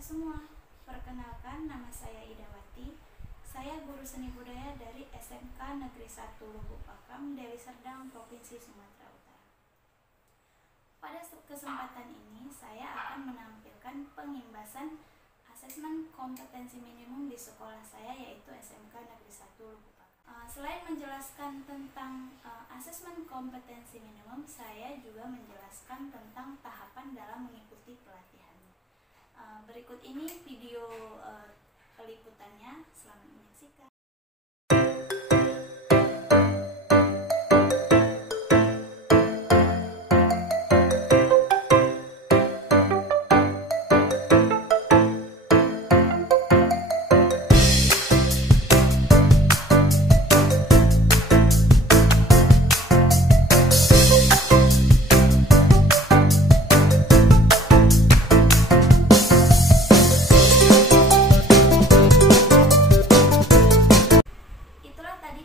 semua, perkenalkan nama saya Idawati. Saya guru seni budaya dari SMK Negeri 1 Lubuk Pakam, Deli Serdang, Provinsi Sumatera Utara. Pada kesempatan ini, saya akan menampilkan pengimbasan asesmen kompetensi minimum di sekolah saya, yaitu SMK Negeri 1 Lubuk Pakam. Selain menjelaskan tentang asesmen kompetensi minimum, saya juga menjelaskan tentang tahapan dalam mengikuti pelatihannya. Berikut ini video peliputannya, selamat menyaksikan.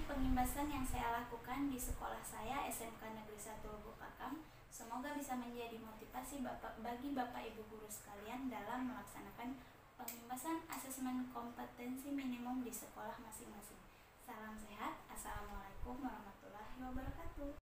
Pengimbasan yang saya lakukan di sekolah saya SMK Negeri 1 Lubuk Pakam, semoga bisa menjadi motivasi bagi Bapak Ibu guru sekalian dalam melaksanakan pengimbasan asesmen kompetensi minimum di sekolah masing-masing. Salam sehat, assalamualaikum warahmatullahi wabarakatuh.